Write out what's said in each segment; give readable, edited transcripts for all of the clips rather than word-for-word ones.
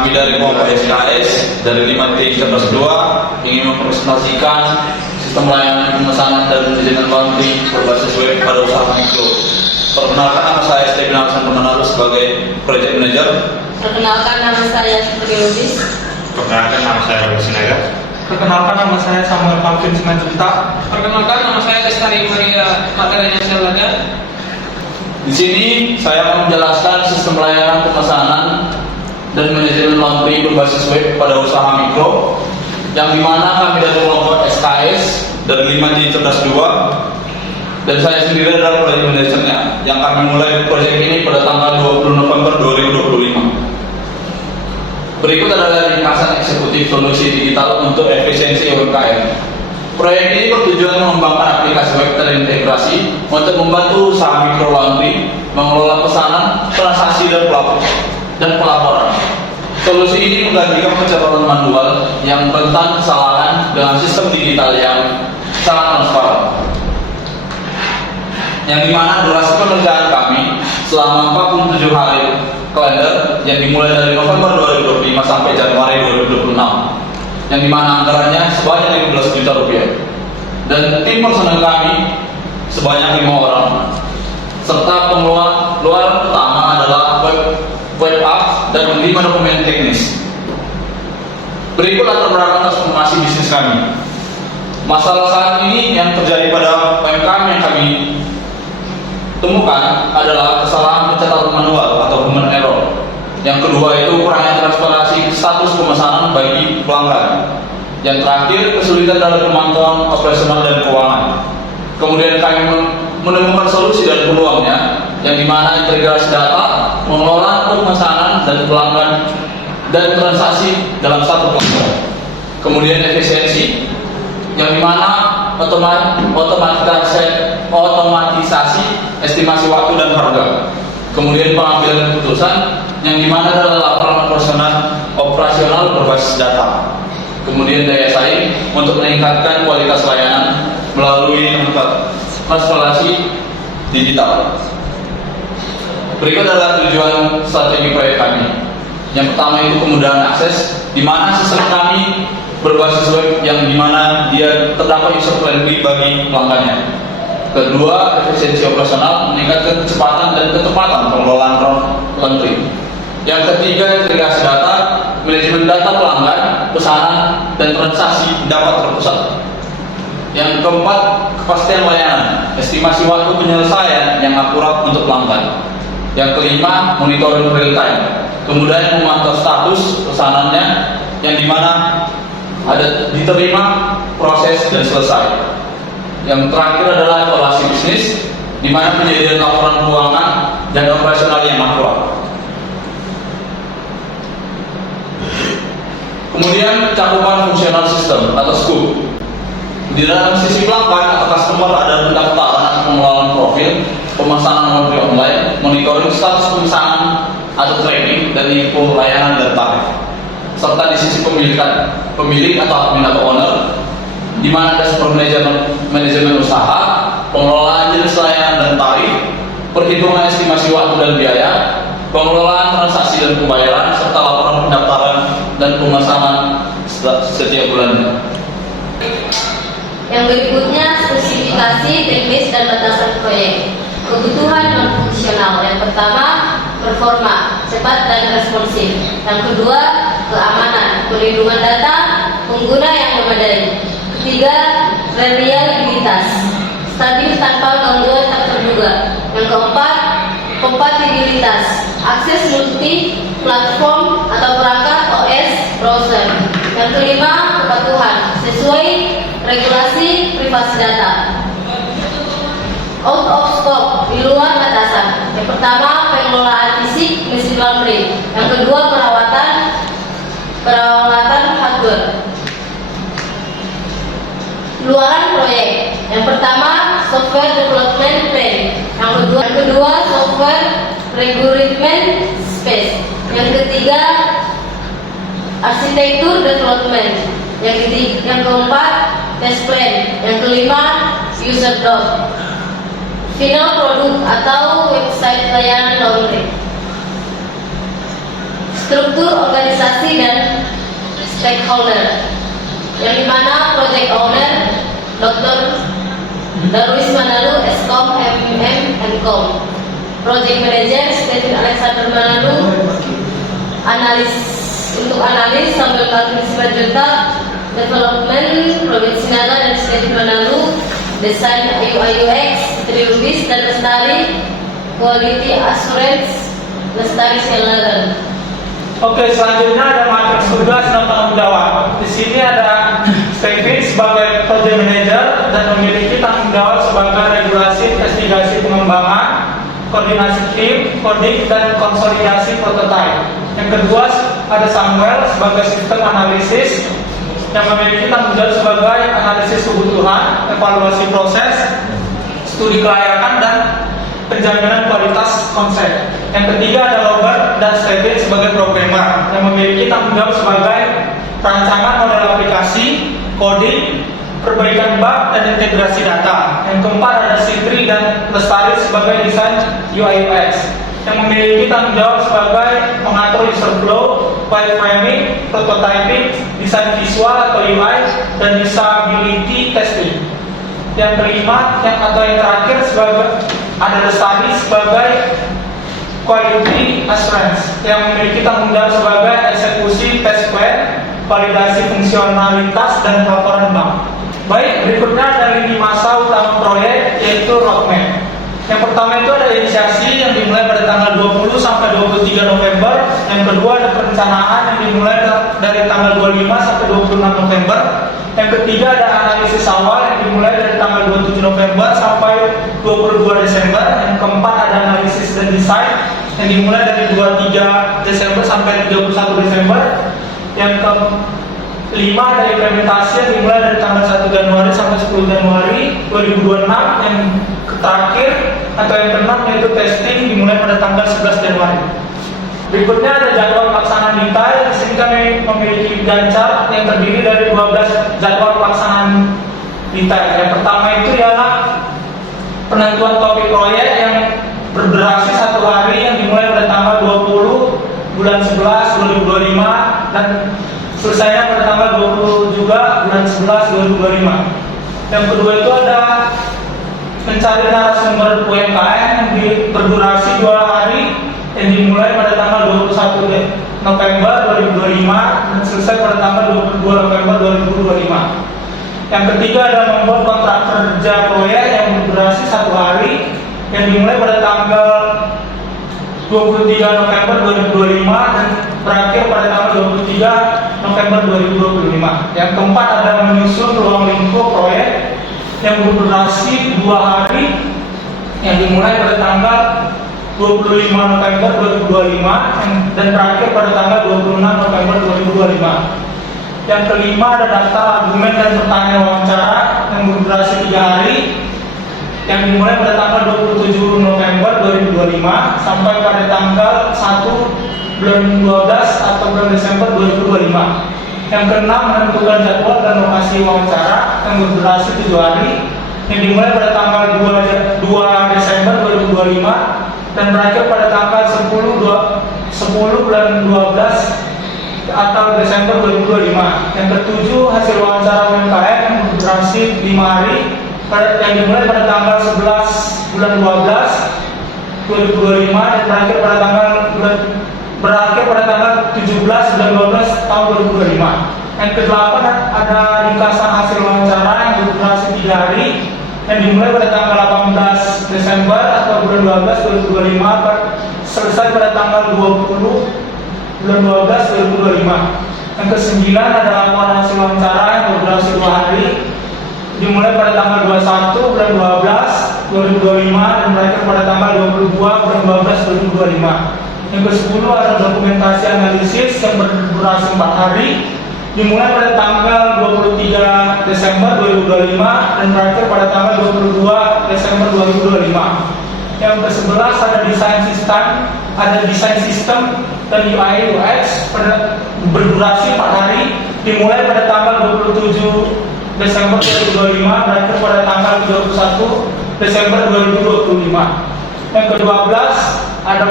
Kami dari kelompok SKS dari 5T 2 ingin mempresentasikan sistem layanan pemesanan dan manajemen laundry berbasis web pada usaha mikro. Perkenalkan, nama saya Stephen Alexander Manalo sebagai Project Manager. Perkenalkan, nama saya Putri Lubis. Perkenalkan, nama saya Robi Sinaga. Perkenalkan, nama saya Samuel Palvin Simanjuntak. Perkenalkan, nama saya Lestari Maria Makarena Selaga. Di sini saya akan menjelaskan sistem layanan pemesanan dan manajemen laundry berbasis web pada usaha mikro, yang dimana kami dari kelompok SKS dari 5T 2 dan saya sendiri adalah project manajernya, yang kami mulai proyek ini pada tanggal 20 November 2025. Berikut adalah ringkasan eksekutif solusi digital untuk efisiensi UMKM. Proyek ini bertujuan mengembangkan aplikasi web terintegrasi untuk membantu usaha mikro laundry mengelola pesanan, transaksi dan pelaporan. Solusi ini menggantikan pencatatan manual yang rentan kesalahan dengan sistem digital yang sangat transparan. Yang dimana durasi pengerjaan kami selama 47 hari kalender yang dimulai dari November 2025 sampai Januari 2026, yang dimana anggarannya sebanyak 15 juta rupiah, dan tim personel kami sebanyak 5 orang, serta pengeluaran utama adalah web app dan 5 dokumen teknis. Berikut latar belakang transformasi bisnis kami. Masalah saat ini yang terjadi pada UMKM yang kami temukan adalah kesalahan pencatatan manual atau human error. Yang kedua itu kurangnya transparansi status pemesanan bagi pelanggan. Yang terakhir, kesulitan dalam pemantauan operasional dan keuangan. Kemudian kami menemukan solusi dan peluangnya, yang dimana integrasi data, mengelola pemesanan dan pelanggan dan transaksi dalam satu platform. Kemudian efisiensi, yang dimana otomatisasi estimasi waktu dan harga. Kemudian pengambilan keputusan, yang dimana adalah laporan operasional berbasis data. Kemudian daya saing untuk meningkatkan kualitas layanan melalui transformasi digital. Berikut adalah tujuan strategi proyek kami. Yang pertama itu kemudahan akses, di mana sistem kami berbasis web yang dimana dia terdapat user friendly bagi pelanggannya. Kedua, efisiensi operasional, meningkatkan kecepatan dan ketepatan pengelolaan laundry. Yang ketiga, integrasi data, manajemen data pelanggan, pesanan dan transaksi dapat terpusat. Yang keempat, kepastian layanan, estimasi waktu penyelesaian yang akurat untuk pelanggan. Yang kelima, monitoring real time, kemudian memantau status pesanannya, yang dimana ada diterima, proses dan selesai. Yang terakhir adalah evaluasi bisnis, di mana penyediaan laporan keuangan dan operasional yang akurat. Kemudian cakupan fungsional sistem atau scope. Di dalam sisi pelanggan atau customer ada pendaftaran, pengelolaan profil, pemesanan laundry online, monitoring status pemesanan atau training, dan info layanan dan tarif. Serta di sisi pemilik atau admin atau owner, di mana ada super manajemen usaha, pengelolaan jenis layanan dan tarif, perhitungan estimasi waktu dan biaya, pengelolaan transaksi dan pembayaran, serta laporan pendaftaran dan pemesanan setiap bulannya. Yang berikutnya, spesifikasi teknis dan batasan proyek. Kebutuhan non-fungsional. Yang pertama, performa, cepat dan responsif. Yang kedua, keamanan, perlindungan data, pengguna yang memadai. Ketiga, reliabilitas, stabil tanpa gangguan tak terduga. Yang keempat, kompatibilitas, akses multi platform atau perangkat OS browser. Yang kelima, kepatuhan sesuai regulasi privasi data. Out of scope, di luar batasan. Yang pertama, pengelolaan fisik mesin laundry. Yang kedua, perawatan hardware. Luaran proyek. Yang pertama, software development plan. Yang kedua software requirement space. Yang ketiga, arsitektur development. Yang keempat, test plan. Yang kelima, user doc. Final produk atau website layanan laundry. struktur organisasi dan stakeholder, yang dimana project owner Dr. Darwis Manalu, Eskom, M.Com, project manager Stephen Alexander Manalu, untuk analis Samuel Calvin Simanjuntak, development Provinsi Naga dan Stephen Manalu, desain UI UX Tri Lubis dan Lestari, quality assurance Lestari Sialagan. Oke, selanjutnya ada matriks tugas dan tanggung jawab. Di sini ada Stephen sebagai project manager dan memiliki tanggung jawab sebagai regulasi, investigasi pengembangan, koordinasi tim, coding dan konsolidasi prototipe. Yang kedua ada Samuel sebagai sistem analisis yang memiliki tanggung jawab sebagai analisis kebutuhan, evaluasi proses, studi kelayakan dan penjaminan kualitas konsep. Yang ketiga ada Robert dan Stephen sebagai programmer yang memiliki tanggung jawab sebagai rancangan model aplikasi, coding, perbaikan bug dan integrasi data. Yang keempat ada Sitri dan Lestari sebagai desain UI UX yang memiliki tanggung jawab sebagai pengatur user flow, wireframing, prototyping, desain visual atau UI dan usability testing. Yang kelima yang terakhir sebagai ada Lestari sebagai quality assurance yang memiliki tanggung jawab sebagai eksekusi test plan, validasi fungsionalitas dan laporan bug. Baik, berikutnya ada lini masa utama proyek yaitu roadmap. Yang pertama itu ada inisiasi yang dimulai pada tanggal 20 sampai 23 November. Yang kedua ada perencanaan yang dimulai dari tanggal 25 sampai 26 November. Yang ketiga ada analisis awal yang dimulai dari tanggal 27 November sampai 22 Desember. Yang keempat ada analisis dan desain yang dimulai dari 23 Desember sampai 31 Desember. Yang kelima ada implementasi yang dimulai dari tanggal 1 Januari sampai 10 Januari 2026. Yang terakhir atau yang keenam yaitu testing dimulai pada tanggal 11 Januari. Berikutnya ada jadwal pelaksanaan detail. Di sini kami memiliki gancar yang terdiri dari 12 jadwal pelaksanaan detail. Yang pertama itu ialah penentuan topik proyek yang berdurasi 1 hari yang dimulai pada tanggal 20 bulan 11 2025 dan selesainya pada tanggal 20 juga bulan 11 2025. Yang kedua itu ada mencari narasumber UMKM yang berdurasi 2 hari yang dimulai pada tanggal 21 November 2025 dan selesai pada tanggal 22 November 2025. Yang ketiga ada membuat kontrak kerja proyek yang berdurasi 1 hari yang dimulai pada tanggal 23 November 2025 dan berakhir pada tanggal 23 November 2025. Yang keempat ada menyusun ruang lingkup proyek yang berdurasi 2 hari yang dimulai pada tanggal 25 November 2025 dan berakhir pada tanggal 26 November 2025. Yang kelima ada daftar argumen dan pertanyaan wawancara yang berdurasi 3 hari yang dimulai pada tanggal 27 November 2025 sampai pada tanggal 1 bulan 12 atau bulan Desember 2025. Yang keenam menentukan jadwal dan lokasi wawancara yang berdurasi 7 hari yang dimulai pada tanggal 2 Desember 2025 dan berakhir pada tanggal 10 bulan 12 atau Desember 2025. Yang ketujuh hasil wawancara UMKM yang berdurasi 5 hari yang dimulai pada tanggal 11 bulan 12 2025 dan berakhir pada tanggal 17 bulan 12 tahun 2025. Yang kedelapan ada ringkasan hasil wawancara yang berdurasi 3 hari yang dimulai pada tanggal 18 Desember atau bulan 12 2025 selesai pada tanggal 20 bulan 12 2025. Yang kesembilan ada laporan hasil wawancara yang berdurasi 2 hari dimulai pada tanggal 21 bulan 12 2025 dan berakhir pada tanggal 22 bulan 12 2025. Yang ke-10 ada dokumentasi analisis yang berdurasi 4 hari dimulai pada tanggal 23 Desember 2025 dan berakhir pada tanggal 22 Desember 2025. Yang ke-11 ada desain sistem dan UI UX berdurasi 4 hari dimulai pada tanggal 27 Desember 2025 berakhir pada tanggal 31 Desember 2025. Yang ke-12 ada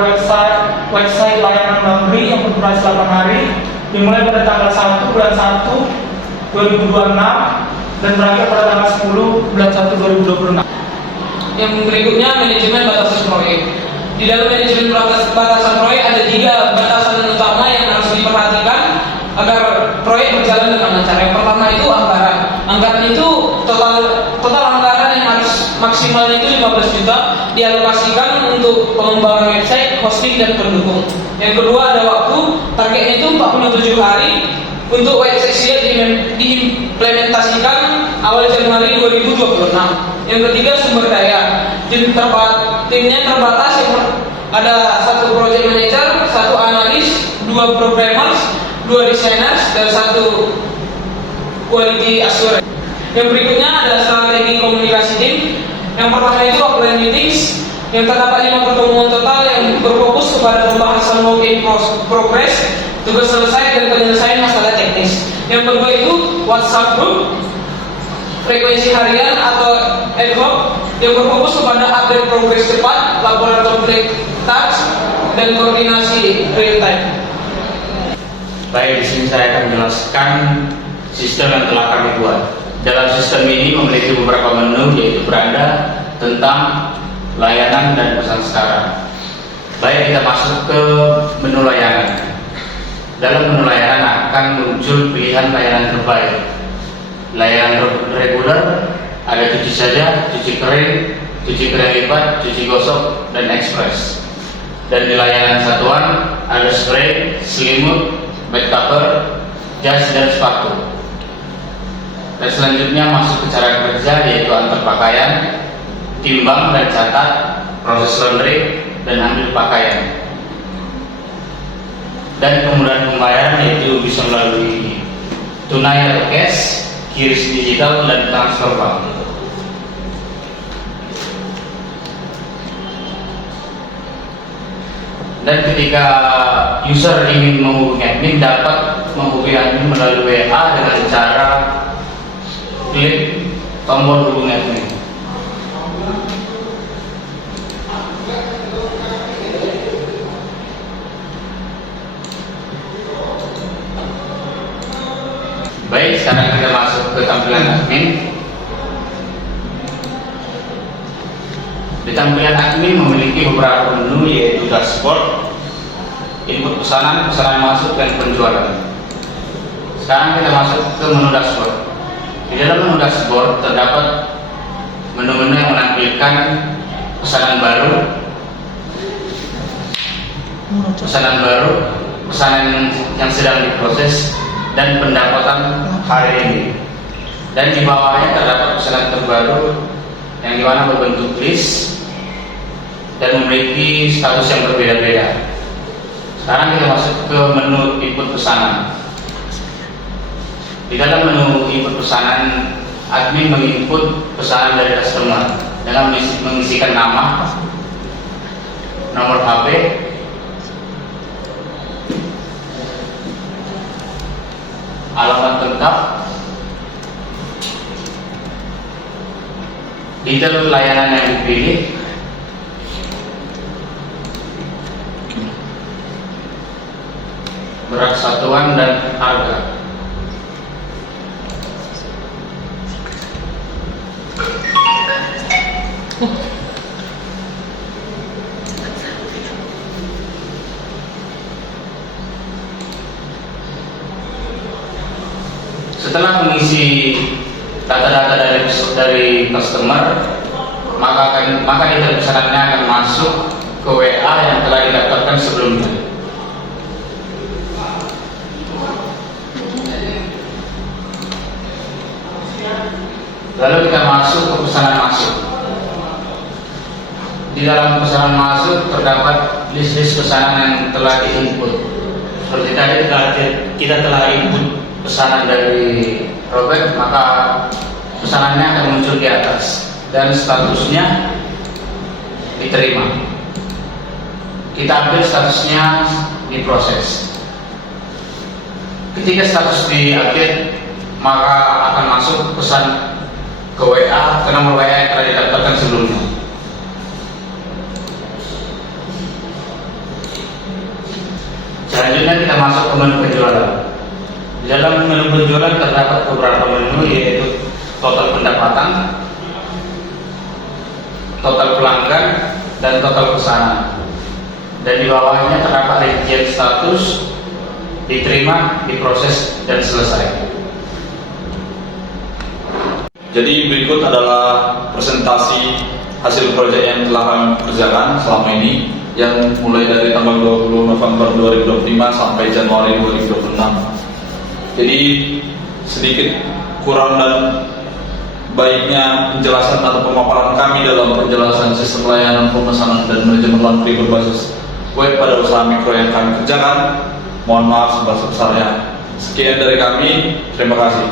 website layanan laundry yang berdurasi 8 hari dimulai pada tanggal 1 bulan 1 2026 dan berakhir pada tanggal 10 bulan 1 2026. Yang berikutnya manajemen batasan proyek. Di dalam manajemen batasan proyek ada 3 batasan utama yang harus diperhatikan agar proyek berjalan dengan lancar. Yang pertama itu anggaran. Anggaran itu total anggaran yang harus maksimalnya itu 15 juta dialokasikan untuk pengembangan website, hosting dan pendukung. Yang kedua ada waktu, targetnya itu 47 hari untuk website siap diimplementasikan awal Januari 2026. Yang ketiga sumber daya. Timnya terbatas, ada 1 project manager, 1 analis, 2 programmers, 2 designers dan 1 quality assurance. Yang berikutnya ada strategi komunikasi tim. Yang pertama itu offline meetings yang terdapat 5 pertemuan total yang berfokus kepada pembahasan work in progress, tugas selesai dan penyelesaian masalah teknis. Yang kedua itu WhatsApp group, frekuensi harian atau ad hoc yang berfokus kepada update progres cepat, laporan konflik task dan koordinasi real time. Baik, di sini saya akan menjelaskan sistem yang telah kami buat. Dalam sistem ini memiliki beberapa menu, yaitu beranda, tentang, layanan, dan pesan sekarang. Baik, kita masuk ke menu layanan. Dalam menu layanan akan muncul pilihan layanan terbaik. Layanan reguler ada cuci saja, cuci kering lipat, cuci gosok, dan ekspres. Dan di layanan satuan ada spray, selimut, bed cover, jas, dan sepatu. Dan selanjutnya masuk ke cara kerja, yaitu antar pakaian, timbang dan catat, proses laundry, dan ambil pakaian. Dan kemudahan pembayaran yaitu bisa melalui tunai atau cash, QRIS digital, dan transfer bank. Dan ketika user ingin menghubungi admin, dapat menghubungi admin melalui WA dengan cara klik tombol hubungi admin. Baik, sekarang kita masuk ke tampilan admin. Di tampilan admin memiliki beberapa menu, yaitu dashboard, input pesanan masuk, dan penjualan. Sekarang kita masuk ke menu dashboard. Di dalam menu dashboard terdapat menu-menu yang menampilkan pesanan baru, pesanan yang sedang diproses, dan pendapatan hari ini. Dan di bawahnya terdapat pesanan terbaru yang dimana berbentuk list dan memiliki status yang berbeda-beda. Sekarang kita masuk ke menu input pesanan. Di dalam menu input pesanan, admin menginput pesanan dari customer dengan mengisikan nama, nomor HP, alamat lengkap, detail layanan yang dipilih, berat satuan, dan harga. Setelah mengisi data-data dari customer, maka detail pesanannya akan masuk ke WA yang telah didaftarkan sebelumnya. Lalu kita masuk ke pesanan masuk. Di dalam pesanan masuk terdapat list-list pesanan yang telah diinput. Seperti tadi kita telah input pesanan dari Robert, maka pesanannya akan muncul di atas dan statusnya diterima. Kita ambil statusnya diproses. Ketika status diupdate, maka akan masuk pesan ke WA, ke nomor WA yang telah didaftarkan sebelumnya. Selanjutnya kita masuk ke menu penjualan. Di dalam menu penjualan terdapat beberapa menu, yaitu total pendapatan, total pelanggan, dan total pesanan. Dan di bawahnya terdapat rincian status, diterima, diproses, dan selesai. Jadi berikut adalah presentasi hasil proyek yang telah kami kerjakan selama ini, yang mulai dari tanggal 20 November 2025 sampai Januari 2026. Jadi sedikit kurang dan baiknya penjelasan atau pemaparan kami dalam penjelasan sistem layanan pemesanan dan manajemen laundry berbasis web pada usaha mikro yang kami kerjakan. Mohon maaf sebesar-besarnya. Sekian dari kami, terima kasih.